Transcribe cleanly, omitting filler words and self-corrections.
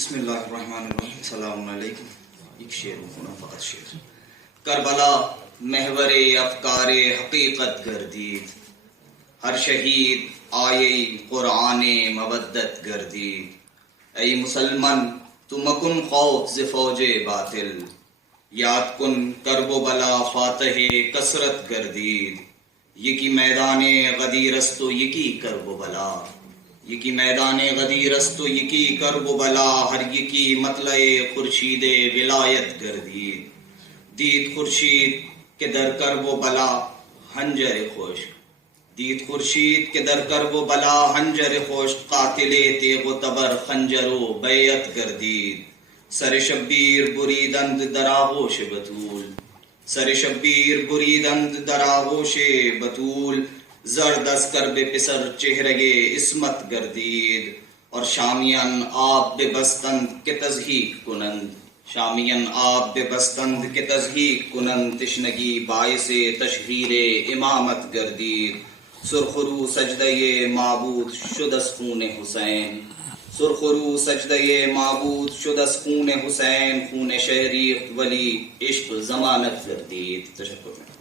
بسم اللہ الرحمن الرحیم. السلام علیکم. ایک شعر ہونا فقط شعر. کربلا محور افکار حقیقت گردید، ہر شہید آئے قرآن مودت گردید. ای مسلمان تو مکن خوف ز فوج باطل، یاد کن کرب و بلا فاتح کثرت گردید. یکی میدان غدیر است و یکی کرب و بلا، یکی میدان غدیر است و یکی کرب و بلا. ہر یکی مطلع خورشید ولایت گردید. دید خورشید کہ در کرب و بلا حنجر خشک، دید خورشید کہ در کرب و بلا حنجر خشک. قاتل تیغ و تبر خنجر و بیعت گردید. سر شبیر بریدند در آغوش بتول، سر شبیر بریدند در آغوش بتول. زرد از کرب پسر چہرے عصمت گردید. اور شامیان آب ببستند کہ تضحیک کنند، شامیان آب ببستند کہ تضحیک کنند. تشنگی باعث تشہیر امامت گردید. سرخرو سجدہ معبود شد از خون حسین، سرخرو سجدہ معبود شد از خون حسین. خون شہری ولی عشق ضمانت گردید. تشکر.